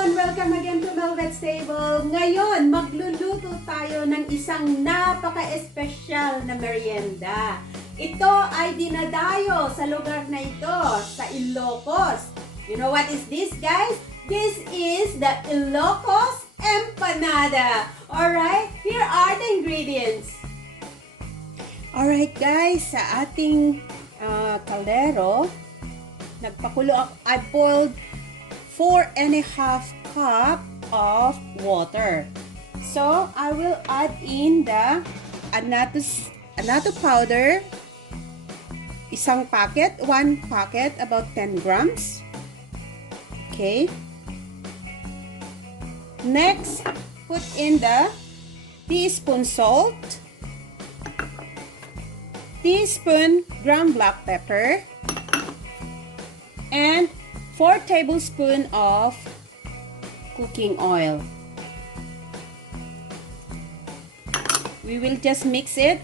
Ayun, welcome again to Melvet's Table. Ngayon, magluluto tayo ng isang napaka-espesyal na merienda. Ito ay dinadayo sa lugar na ito, sa Ilocos. You know what is this, guys? This is the Ilocos Empanada. Alright, here are the ingredients. Alright guys, sa ating kaldero, nagpakulo ako. I boiled 4.5 cup of water. So, I will add in the annato powder, isang packet, one packet, about 10 grams. Okay. Next, put in the teaspoon salt, teaspoon ground black pepper, and 4 tablespoons of cooking oil. We will just mix it.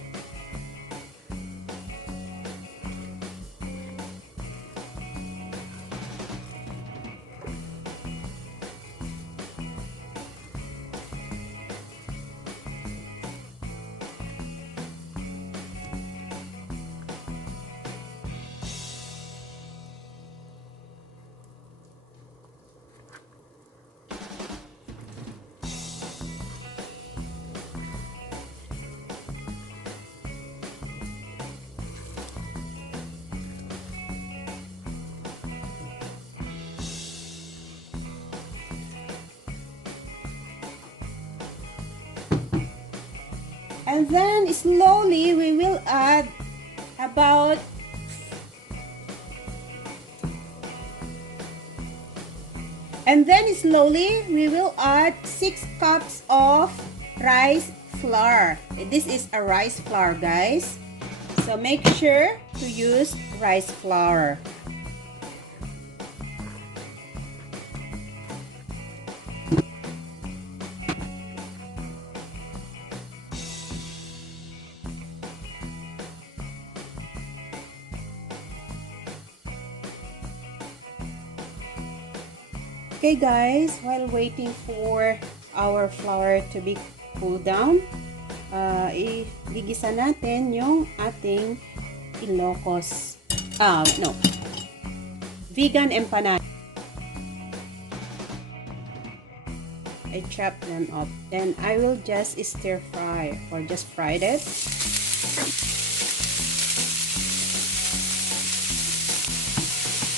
And then slowly we will add about we will add 6 cups of rice flour. This is a rice flour, guys. So make sure to use rice flour. Okay guys, while waiting for our flour to be cooled down, igigisa natin yung ating Vigan Empanada. I chop them up. Then I will just stir fry or just fry it.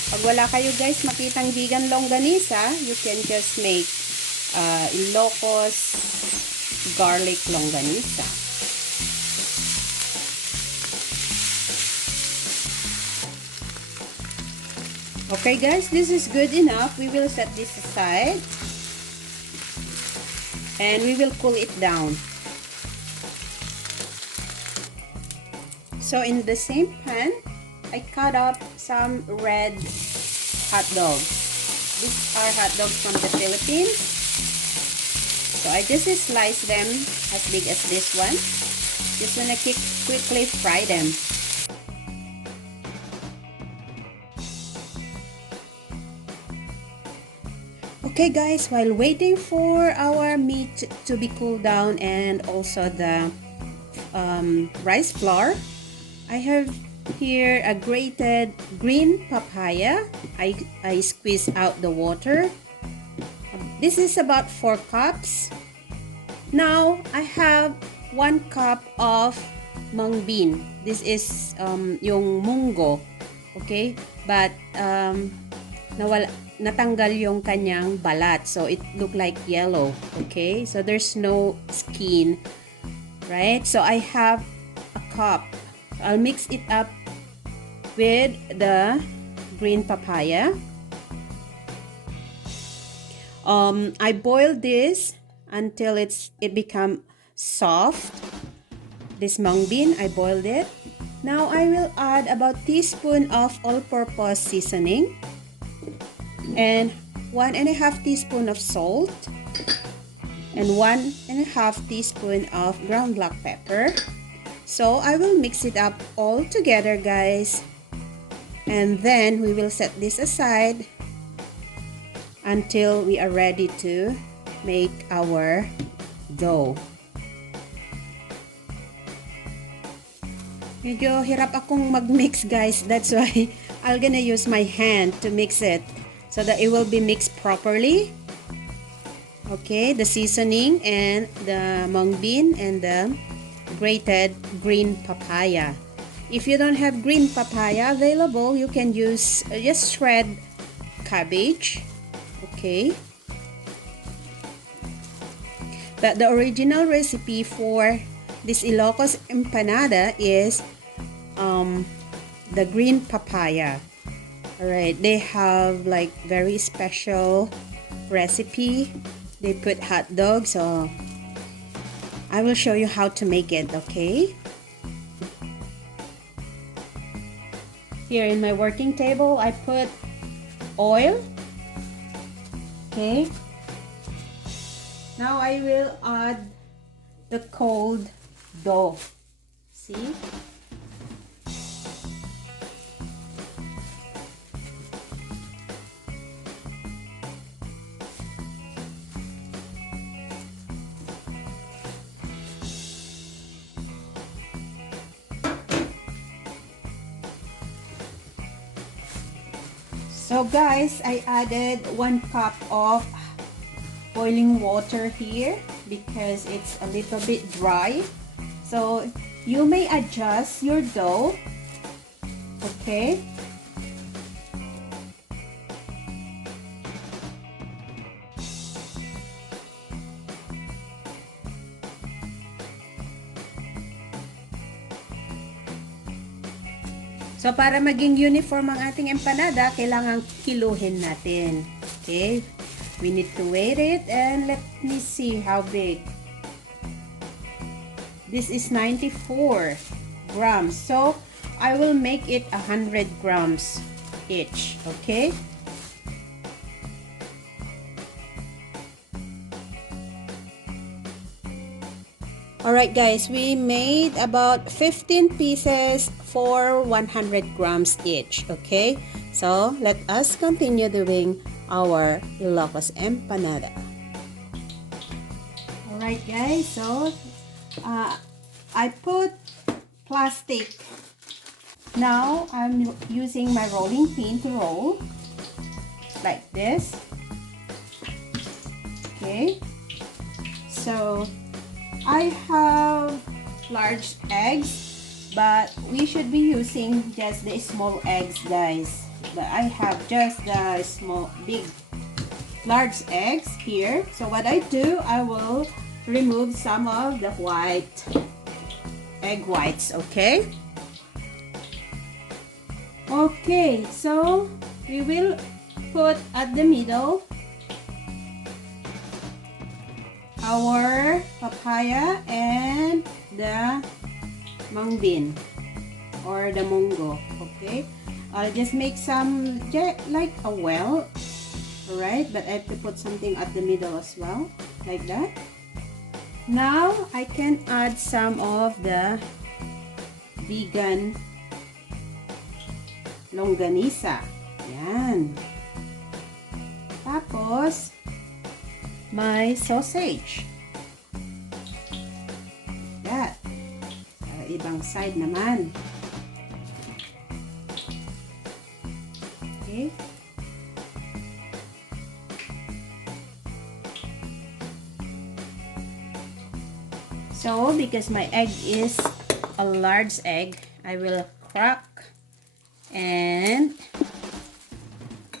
Pag wala kayo guys makitang Vigan Longanisa, you can just make Ilocos garlic longanisa. Okay guys, this is good enough. We will set this aside and we will cool it down. So in the same pan, I cut up some red hot dogs. These are hot dogs from the Philippines. So I just slice them as big as this one. Just wanna quickly fry them. Okay guys, while waiting for our meat to be cooled down and also the rice flour, I have here a grated green papaya. I squeeze out the water. This is about 4 cups. Now I have 1 cup of mungbean. This is yung munggo. Okay, but natanggal yung kanyang balat, so it look like yellow. Okay, so there's no skin, right? So I have a cup. I'll mix it up with the green papaya. I boiled this until it become soft. This mungbean, I boiled it. Now I will add about teaspoon of all-purpose seasoning and 1.5 teaspoon of salt and 1.5 teaspoon of ground black pepper. So I will mix it up all together guys, and then we will set this aside until we are ready to make our dough. Medyo hirap akong mag-mix, guys. That's why I'm gonna use my hand to mix it so that it will be mixed properly. Okay, the seasoning and the mung bean and the grated green papaya. If you don't have green papaya available, you can use just shred cabbage. Okay. But the original recipe for this Ilocos Empanada is the green papaya. Alright, they have like very special recipe. They put hot dog, so I will show you how to make it, okay? Here in my working table, I put oil. Okay. Now I will add the cold dough. See? So guys, I added 1 cup of boiling water here because it's a little bit dry. So you may adjust your dough. Okay. So, para maging uniform ang ating empanada, kailangan kiluhin natin. Okay? We need to weigh it and let me see how big. This is 94 grams. So, I will make it 100 grams each. Okay? Alright guys, we made about 15 pieces for 100 grams each. Okay, so let us continue doing our Ilocos Empanada. Alright guys, so I put plastic. Now I'm using my rolling pin to roll like this. Okay, so I have large eggs, but we should be using just the small eggs, guys. But I have just the large eggs here. So what I do, I will remove some of the egg whites, okay? Okay, so we will put at the middle our papaya and the mung bean or the mungo. Okay, I'll just make some like a well. Alright, but I have to put something at the middle as well, like that. Now I can add some of the Vigan Longanisa. Yan. Tapos my sausage. That. Ibang side naman. Okay. So, because my egg is a large egg, I will crack and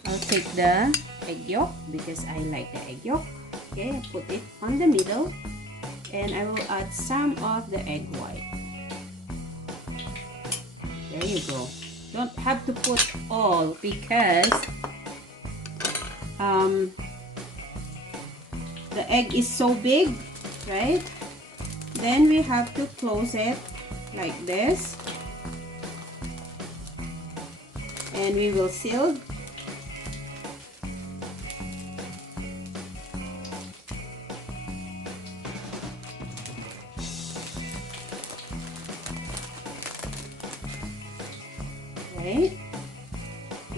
I'll take the egg yolk because I like the egg yolk. Okay, I put it on the middle and I will add some of the egg white. There you go. Don't have to put all because the egg is so big, right? Then we have to close it like this and we will seal.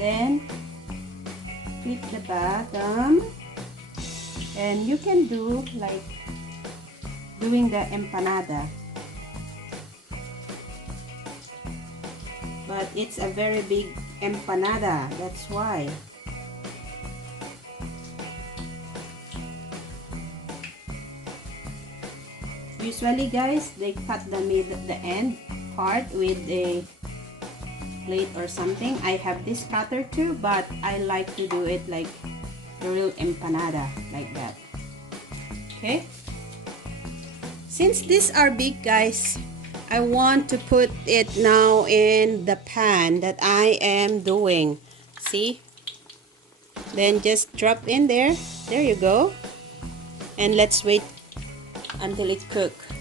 Then we hit the bottom. And you can do like doing the empanada. But it's a very big empanada, that's why. Usually guys, they cut the end part with a plate or something. I have this cutter too, but I like to do it like the real empanada, like that. Okay? Since these are big guys, I want to put it now in the pan that I am doing. See? Then just drop in there. There you go. And let's wait until it cooks.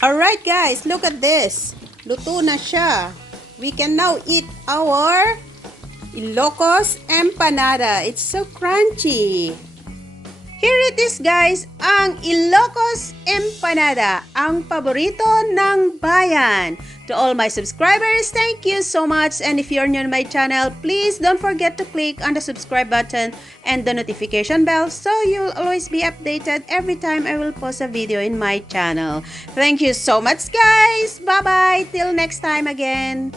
Alright guys, look at this. Luto na siya. We can now eat our Ilocos Empanada. It's so crunchy. Here it is guys, ang Ilocos Empanada, ang paborito ng bayan. To all my subscribers, thank you so much. And if you're new to my channel, please don't forget to click on the subscribe button and the notification bell so you'll always be updated every time I will post a video in my channel. Thank you so much guys. Bye-bye. Till next time again.